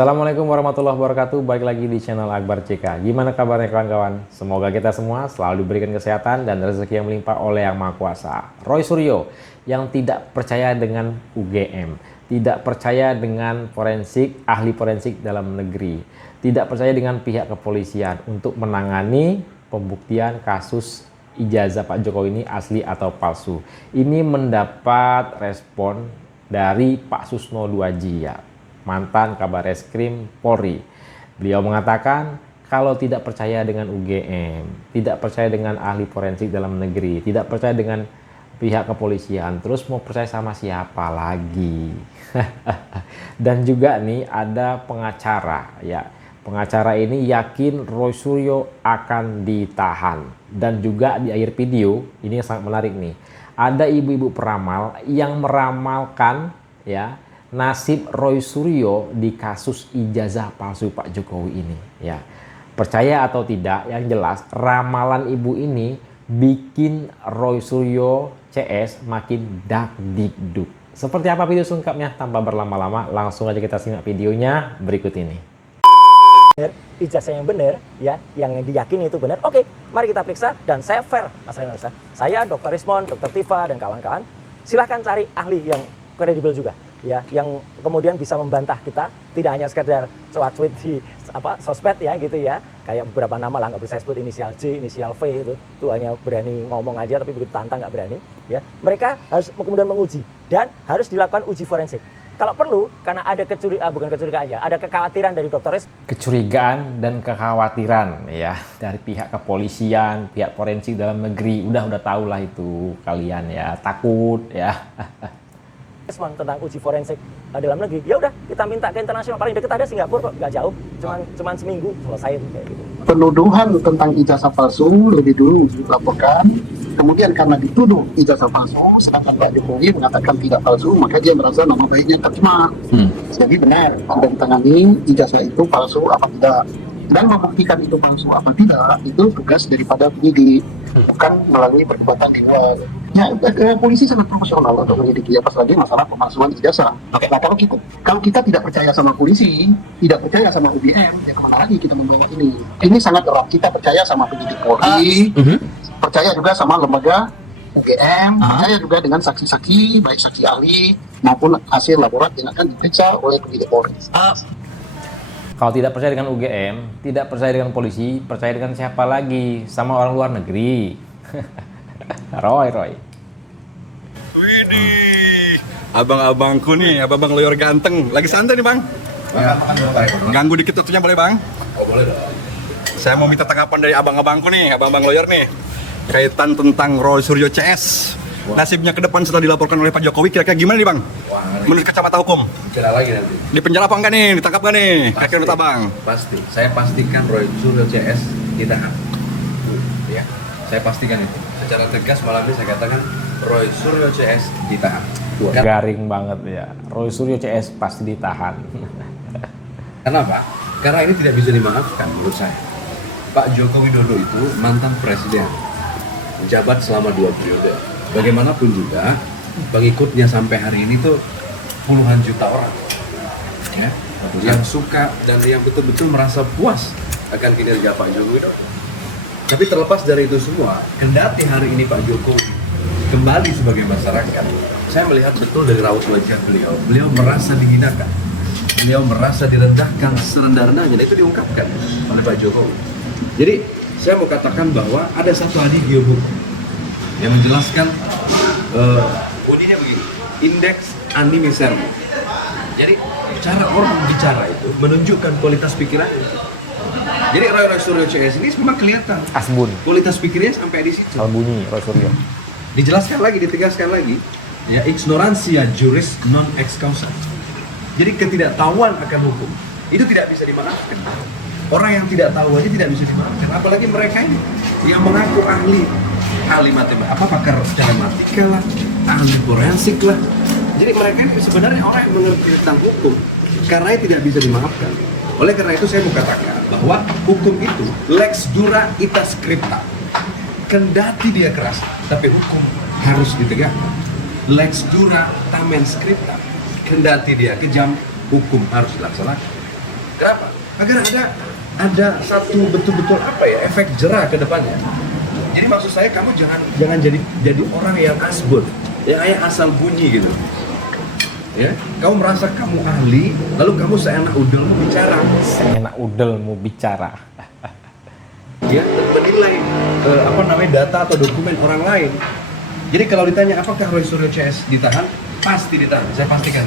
Assalamualaikum warahmatullahi wabarakatuh. Baik lagi di channel Akbar CK. Gimana kabarnya kawan-kawan? Semoga kita semua selalu diberikan kesehatan dan rezeki yang melimpah oleh Yang Maha Kuasa. Roy Suryo yang tidak percaya dengan UGM, tidak percaya dengan forensik, ahli forensik dalam negeri, tidak percaya dengan pihak kepolisian untuk menangani pembuktian kasus ijazah Pak Jokowi ini asli atau palsu. Ini mendapat respon dari Pak Susno Duaji, ya, mantan Kabareskrim Polri. Beliau mengatakan kalau tidak percaya dengan UGM, tidak percaya dengan ahli forensik dalam negeri, tidak percaya dengan pihak kepolisian, terus mau percaya sama siapa lagi? Dan juga nih ada pengacara, ya. Pengacara ini yakin Roy Suryo akan ditahan. Dan juga di akhir video, ini yang sangat menarik nih. Ada ibu-ibu peramal yang meramalkan, ya, nasib Roy Suryo di kasus ijazah palsu Pak Jokowi ini, ya. Percaya atau tidak, yang jelas ramalan ibu ini bikin Roy Suryo CS makin dakdikduk. Seperti apa video selengkapnya? Tanpa berlama-lama, langsung aja kita simak videonya berikut ini. Ijazah yang benar, ya, yang diyakini itu benar. Oke, mari kita periksa dan saya fair, Mas Renalsa. Saya, Dr. Rismon, Dr. Tifa dan kawan-kawan, silahkan cari ahli yang kredibel juga, ya, yang kemudian bisa membantah kita, tidak hanya sekedar cuat-cuit di sosmed, ya, gitu ya. Kayak beberapa nama lah, nggak bisa sebut inisial J, inisial V itu hanya berani ngomong aja, tapi begitu tantang nggak berani, ya. Mereka harus kemudian menguji dan harus dilakukan uji forensik. Kalau perlu, karena ada bukan kecurigaan ya, ada kekhawatiran dari dokter. Kecurigaan dan kekhawatiran, ya, dari pihak kepolisian, pihak forensik dalam negeri, udah tahu lah itu kalian, ya, takut, ya. Tentang uji forensik dalam negeri, ya udah kita minta ke internasional, paling dekat ada Singapura kok, nggak jauh, cuman seminggu selesai kayak gitu. Penuduhan tentang ijazah palsu lebih dulu dilaporkan. Kemudian karena dituduh ijazah palsu, sedangkan Pak Jokowi mengatakan tidak palsu, maka dia merasa nama baiknya tercemar. Jadi benar, sudah ditangani ijazah itu palsu apa tidak. Dan membuktikan itu palsu apa tidak, itu tugas daripada penyidik, bukan melalui perbuatan di luar. Ya, polisi sangat profesional untuk menyelidiki, apalagi masalah pemalsuan ijazah. Nah, kalau kita tidak percaya sama polisi, tidak percaya sama UGM, ya kemana lagi kita membawa ini? Ini sangat erat, kita percaya sama penyidik Polri, percaya juga sama lembaga UGM, percaya juga dengan saksi-saksi, baik saksi ahli maupun hasil laborat yang akan diperiksa oleh penyidik Polri. Kalau tidak percaya dengan UGM, tidak percaya dengan polisi, percaya dengan siapa lagi? Sama orang luar negeri. Roy. Widih, abang-abangku nih, abang-abang lawyer ganteng. Lagi santai nih, Bang. Ganggu dikit waktunya boleh, Bang? Oh, boleh dong. Saya mau minta tanggapan dari abang-abangku nih, abang-abang lawyer nih. Kaitan tentang Roy Suryo CS. Nasibnya ke depan setelah dilaporkan oleh Pak Jokowi, kira-kira gimana nih, Bang? Wah, menurut kacamata hukum? bicara lagi nanti. Di penjara apa enggak nih? Ditangkap enggak nih? Kira-kira menurut Abang? Pasti. Saya pastikan Roy Suryo CS ditahan. Ya, saya pastikan itu. Secara tegas malam ini saya katakan Roy Suryo CS ditahan. Garing banget, ya. Roy Suryo CS pasti ditahan. Kenapa? Karena ini tidak bisa dimaafkan menurut saya. Pak Joko Widodo itu mantan presiden, menjabat selama 2 periode. Bagaimanapun juga, pengikutnya sampai hari ini tuh puluhan juta orang, ya, yang suka dan yang betul-betul merasa puas akan kinerja Pak Joko Widodo. Tapi terlepas dari itu semua, kendati hari ini Pak Jokowi kembali sebagai masyarakat, saya melihat betul dari raut wajah beliau. Beliau merasa dihinakan, beliau merasa direndahkan serendah-rendahnya. Dan itu diungkapkan oleh Pak Jokowi. Jadi saya mau katakan bahwa ada satu adigium hukum yang menjelaskan bunyinya begini, indeks anime servo. Jadi cara orang bicara itu menunjukkan kualitas pikirannya. Jadi Roy Suryo CS ini memang kelihatan Asbun. kualitas pikirnya sampai di situ. Bunyi Roy Suryo. Dijelaskan lagi, ditegaskan lagi, ya, ignorantia juris non ex causa. Jadi ketidaktahuan akan hukum itu tidak bisa dimaafkan. Orang yang tidak tahu aja tidak bisa dimaafkan, apalagi mereka ini yang mengaku ahli matematika, pakar matematika lah, ahli forensik lah. Jadi mereka ini sebenarnya orang yang mengerti tentang hukum, karena tidak bisa dimaafkan. Oleh karena itu saya mau katakan bahwa hukum itu lex dura ita scripta. Kendati dia keras, tapi hukum harus ditegakkan. Lex dura tamen scripta. Kendati dia kejam, hukum harus dilaksanakan. Kenapa? Agar ada satu betul-betul apa ya, efek jerah ke depannya. Jadi maksud saya kamu jangan jadi orang yang asbun, yang asal bunyi gitu. Ya, kamu merasa kamu ahli, lalu kamu seenak udelmu bicara. Seenak udelmu bicara. Ya, menilai data atau dokumen orang lain. Jadi kalau ditanya apakah Roy Suryo CS ditahan, pasti ditahan. Saya pastikan.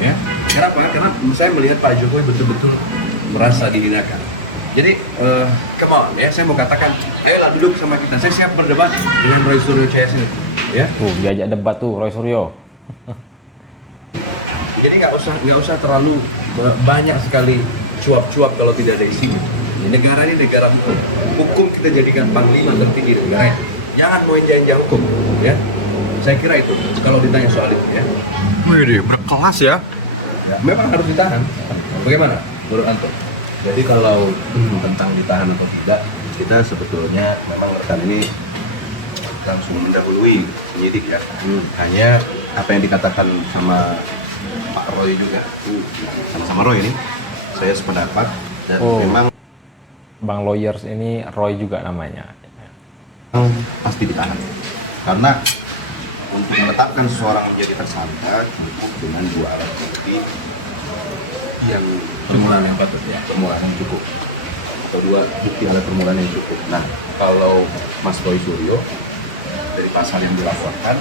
Ya, kenapa? Karena saya melihat Pak Jokowi betul-betul merasa dihinakan. Jadi, come on, ya, saya mau katakan, ayolah duduk sama kita. Saya siap berdebat dengan Roy Suryo CS ini. Ya. Diajak debat tuh Roy Suryo. Jadi nggak usah terlalu banyak sekali cuap-cuap kalau tidak ada isinya. Negara ini negara hukum. Hukum kita jadikan panglima tertinggi negara. Jangan mau injak hukum, ya. Saya kira itu kalau ditanya soal itu, ya. Wih, berkelas ya. Ya, memang harus ditahan. Bagaimana menurut Anto? Jadi kalau tentang ditahan atau tidak, kita sebetulnya memang rekan ini langsung mendahului penyidik ya. Hanya apa yang dikatakan sama Pak Roy juga, sama Roy ini, saya sependapat dan memang Bang Lawyers ini Roy juga namanya. pasti ditahan. Karena untuk menetapkan seseorang menjadi tersangka cukup dengan 2 alat bukti yang Permulaan yang patut ya. permulaan yang cukup atau 2 bukti alat permulaan yang cukup. Nah, kalau Mas Roy Suryo dari pasal yang dilaporkan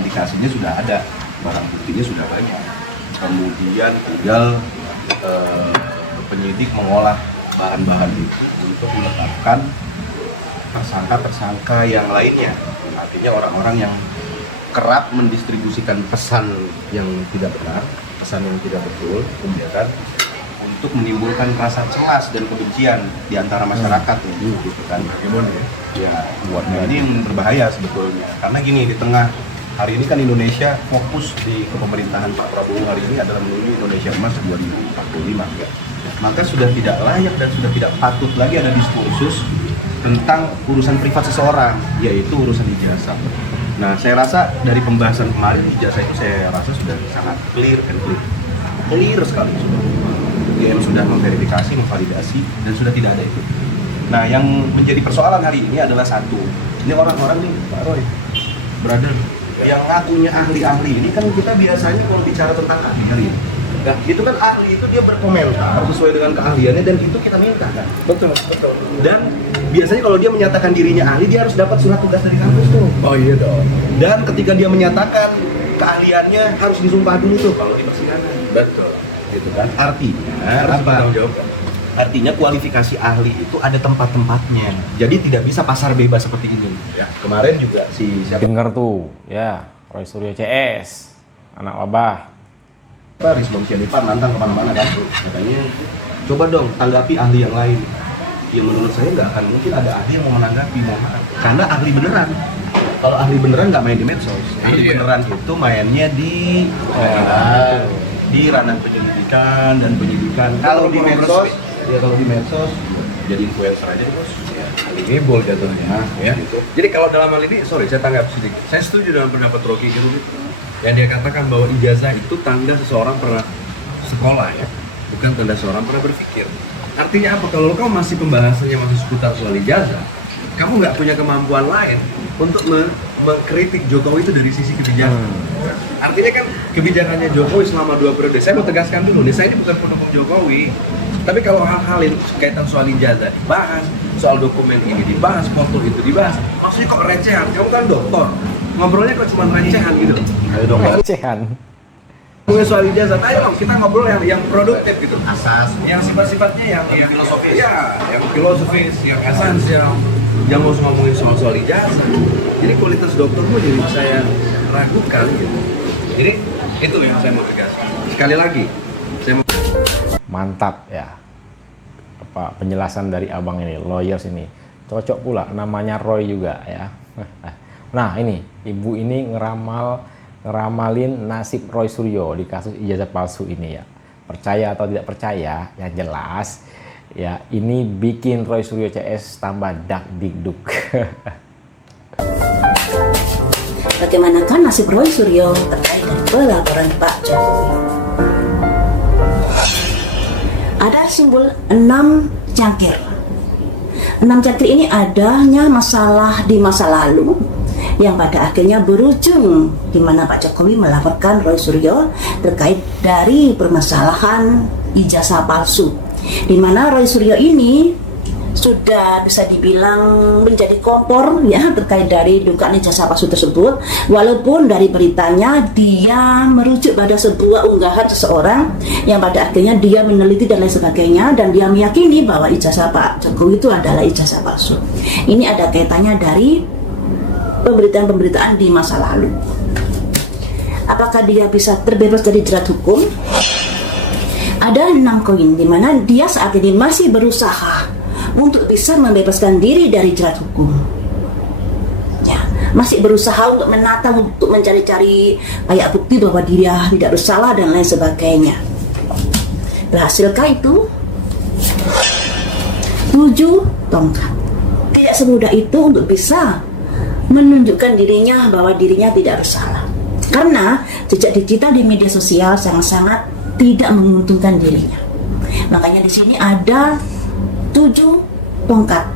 indikasinya sudah ada, barang buktinya sudah banyak. Kemudian tinggal penyidik mengolah bahan-bahan itu untuk menetapkan tersangka-tersangka yang lainnya. Artinya orang-orang yang kerap mendistribusikan pesan yang tidak benar, pesan yang tidak betul, kemudian untuk menimbulkan rasa cemas dan kebencian di antara masyarakat gitu kan. Ya, nah ini yang berbahaya sebetulnya. Karena gini, di tengah hari ini kan Indonesia fokus di kepemerintahan Pak Prabowo hari ini adalah menuju Indonesia Emas 2045 ya. Maka sudah tidak layak dan sudah tidak patut lagi ada diskursus tentang urusan privat seseorang, yaitu urusan ijazah. Nah, saya rasa dari pembahasan kemarin ijazah itu saya rasa sudah sangat clear sekali sudah. DM sudah memverifikasi, memvalidasi, dan sudah tidak ada itu. Nah, yang menjadi persoalan hari ini adalah satu. Ini orang-orang nih, Pak Roy, brother, yang ngakunya ahli-ahli ini kan kita biasanya kalau bicara tentang ahli, nah, itu kan ahli itu dia berkomentar sesuai dengan keahliannya dan itu kita minta kan. Betul. Dan biasanya kalau dia menyatakan dirinya ahli, dia harus dapat surat tugas dari kampus tuh. Oh iya dong. Dan ketika dia menyatakan keahliannya harus disumpah dulu tuh kalau di persidangan. Betul. Gitu kan. Artinya Harus apa? bertanggungjawabkan. Artinya kualifikasi ahli itu ada tempat-tempatnya. Jadi tidak bisa pasar bebas seperti ini. Ya, kemarin juga si siapa? Dengar tuh, ya Roy Suryo CS, anak wabah. Pak Rismon Sianipar nantang kemana-mana kan katanya coba dong tanggapi ahli yang lain. Ya menurut saya nggak akan mungkin ada ahli yang mau menanggapi, mohon maaf. Karena ahli beneran. Kalau ahli beneran nggak main di medsos. Ahli beneran itu mainnya di ranah penyelidikan dan penyidikan. Kalau di medsos, kalau di medsos jadi influencer aja deh bos. Ya, ahli ebol jatuhnya, ya. Gitu. Jadi kalau dalam hal ini, sorry saya tanggap sedikit. Saya setuju dengan pendapat Rocky Gerung yang dia katakan bahwa ijazah itu tanda seseorang pernah sekolah ya, bukan tanda seseorang pernah berpikir. Artinya apa? Kalau kamu masih pembahasannya masih seputar soal ijazah, kamu nggak punya kemampuan lain untuk mengkritik Jokowi itu dari sisi kebijakan. Artinya kan kebijakannya Jokowi selama 2 periode. Saya mau tegaskan dulu nih, saya ini bukan pendukung Jokowi. Tapi kalau hal-hal yang kaitan soal ijazah dibahas, soal dokumen ini dibahas, foto itu dibahas, maksudnya kok recehan? Kamu kan dokter, ngobrolnya kok cuma recehan gitu. Ayo dong. Recehan. Ngomongin soal ijazah, ayo dong kita ngobrol yang produktif gitu. Asas. Yang sifat-sifatnya yang filosofis. Ya, yang filosofis, yang esensial. Jangan mau ngomongin soal ijazah. Jadi kualitas doktermu jadi saya ragukan gitu. Jadi itu yang saya mau tegaskan. Sekali lagi, saya mau Mantap ya. Apa penjelasan dari abang ini, lawyers ini. Cocok pula namanya Roy juga ya. Nah, ini ibu ini ngeramalin nasib Roy Suryo di kasus ijazah palsu ini ya. Percaya atau tidak percaya, yang jelas ya ini bikin Roy Suryo CS tambah dak dikduk. Bagaimanakah nasib Roy Suryo terkait dengan pelaporan Pak Jokowi? ada simbol 6 cangkir. 6 cangkir ini adanya masalah di masa lalu yang pada akhirnya berujung di mana Pak Jokowi melaporkan Roy Suryo terkait dari permasalahan ijazah palsu, di mana Roy Suryo ini sudah bisa dibilang menjadi kompor ya terkait dari dugaan ijazah palsu tersebut, walaupun dari beritanya dia merujuk pada sebuah unggahan seseorang yang pada akhirnya dia meneliti dan lain sebagainya, dan dia meyakini bahwa ijazah Pak Jokowi itu adalah ijazah palsu. Ini ada kaitannya dari pemberitaan-pemberitaan di masa lalu. Apakah dia bisa terbebas dari jerat hukum? Ada 6 koin di mana dia saat ini masih berusaha untuk bisa membebaskan diri dari jerat hukum. Ya, masih berusaha untuk menata, untuk mencari-cari kayak bukti bahwa dia tidak bersalah dan lain sebagainya. Berhasilkah itu? 7 tongkat. Tidak semudah itu untuk bisa menunjukkan dirinya bahwa dirinya tidak bersalah. Karena jejak digital di media sosial sangat-sangat tidak menguntungkan dirinya. Makanya di sini ada 7 tongkat,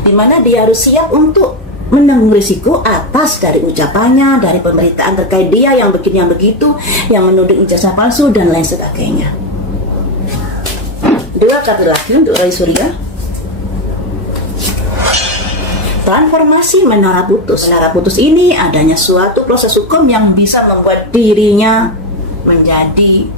di mana dia harus siap untuk menanggung risiko atas dari ucapannya, dari pemberitaan terkait dia yang begini yang begitu, yang menuding ijazah palsu dan lain sebagainya. 2 kartu lagi untuk Roy Suryo. Transformasi menara putus. Menara putus ini adanya suatu proses hukum yang bisa membuat dirinya menjadi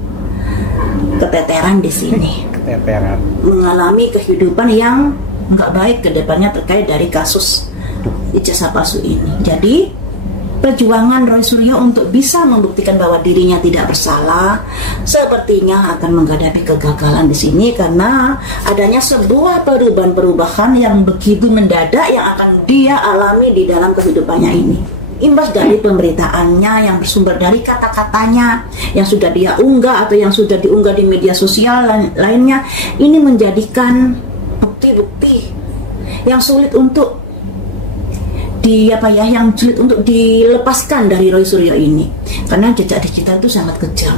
keteteran di sini. Keteteran. Mengalami kehidupan yang nggak baik ke depannya terkait dari kasus ijazah palsu ini. Jadi perjuangan Roy Suryo untuk bisa membuktikan bahwa dirinya tidak bersalah sepertinya akan menghadapi kegagalan di sini, karena adanya sebuah perubahan-perubahan yang begitu mendadak yang akan dia alami di dalam kehidupannya ini. Imbas dari pemberitaannya yang bersumber dari kata-katanya yang sudah dia unggah atau yang sudah diunggah di media sosial lainnya, ini menjadikan bukti-bukti yang sulit untuk yang sulit untuk dilepaskan dari Roy Suryo ini, karena jejak digital itu sangat kejam.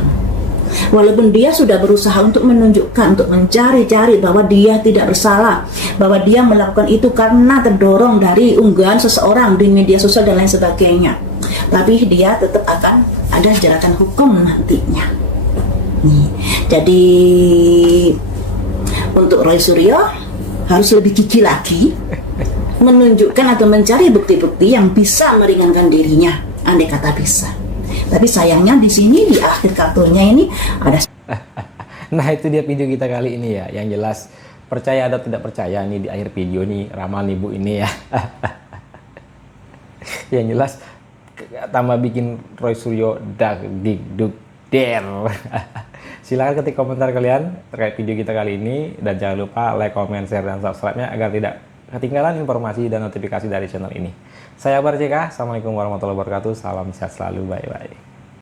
Walaupun dia sudah berusaha untuk menunjukkan, untuk mencari-cari bahwa dia tidak bersalah, bahwa dia melakukan itu karena terdorong dari unggahan seseorang di media sosial dan lain sebagainya, tapi dia tetap akan ada jeratan hukum nantinya. Nih, jadi untuk Roy Suryo harus lebih gigih lagi menunjukkan atau mencari bukti-bukti yang bisa meringankan dirinya, andai kata bisa. Tapi sayangnya di sini di akhir kartunya ini ada. Nah, itu dia video kita kali ini ya. Yang jelas percaya atau tidak percaya nih di akhir video nih ramalan ibu ini ya. Yang jelas tambah bikin Roy Suryo dak dik duk der. Silahkan ketik komentar kalian terkait video kita kali ini, dan jangan lupa like, comment, share, dan subscribe-nya agar tidak ketinggalan informasi dan notifikasi dari channel ini. Saya Akbar CK, Assalamualaikum warahmatullahi wabarakatuh, salam sehat selalu, bye-bye.